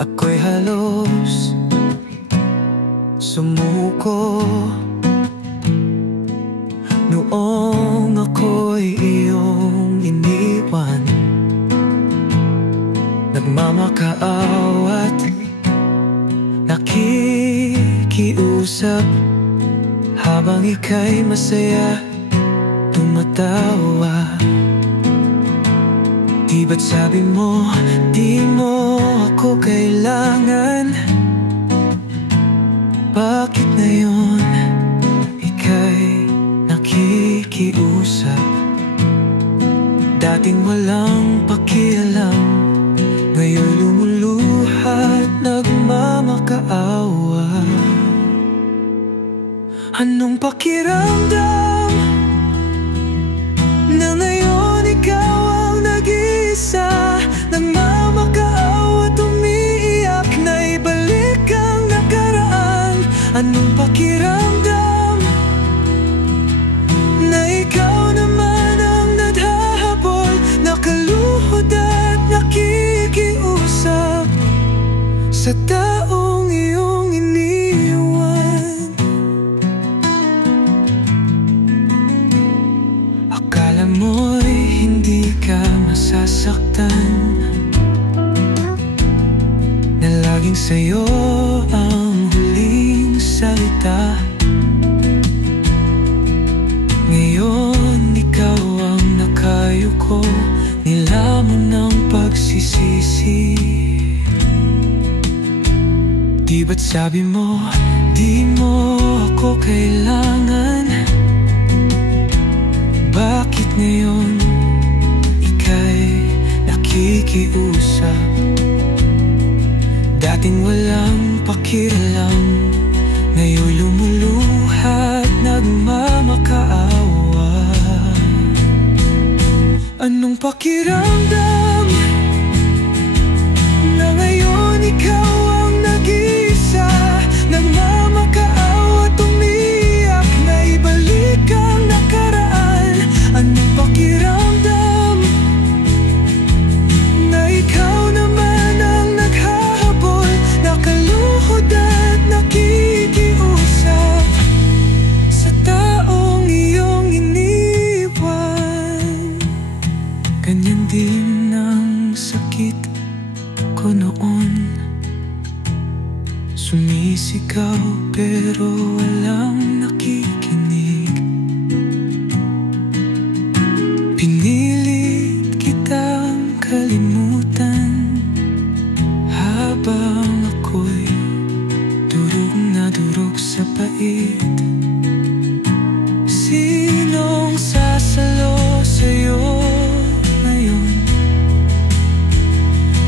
Ako'y halos sumuko noong ako'y iyong iniwan. Nagmamakaaw at nakikiusap habang ika'y masaya tumatawa. Di ba't sabi mo, di mo ako kailangan? Bakit ngayon ika'y nakikiusap? Dating walang pakialam, ngayon lumuluhat, nagmamakaawa. Anong pakiramdam na ngayon ikaw ang nag-iisa? Nagmamakaawa at umiiyak na ibalik ang nakaraan. Anong pakiramdam na ikaw naman ang nadhahabol, nakaluhod at nakikiusap sa taong iyong iniwan? Akala mo'y hindi ka masasaktan, na laging sa'yo ang huling salita. Ngayon ikaw ang nakayuko, nilamon ng pagsisisi. Di ba't sabi mo, di mo ako kailangan? Bakit ngayon ika'y nakikiusap? Dating walang pakialam, ngayon lumuluhat, nagmamakaawa. Anong pakiramdam na ngayon ikaw ang nag-iisa? Nagmamakaawa at umiiyak na ibalik ang nakaraan. Anong pakiramdam na ikaw naman ang naghahabol, nakaluhod at nakikiusap sa taong iyong iniwan? Ganyan din ang sakit ko noon, sumisigaw pero walang nakikinig. Pinilit kitang kalimutan habang ako'y durog na durog sa pait. Sinong sasalo sa'yo ngayon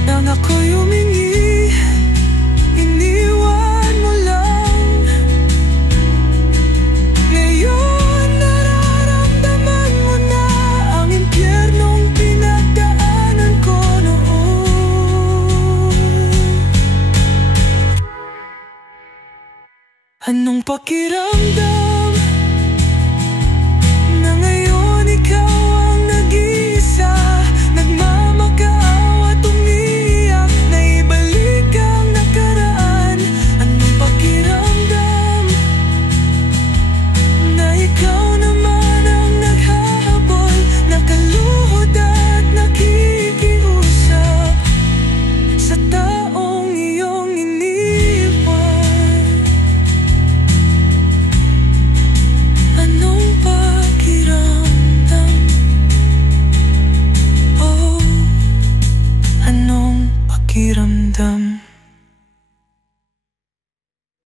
nang ako'y humingi? Iniwan mo lang. Ngayon nararamdaman mo na ang impyernong pinagdaanan ko noon. Anong pakiramdam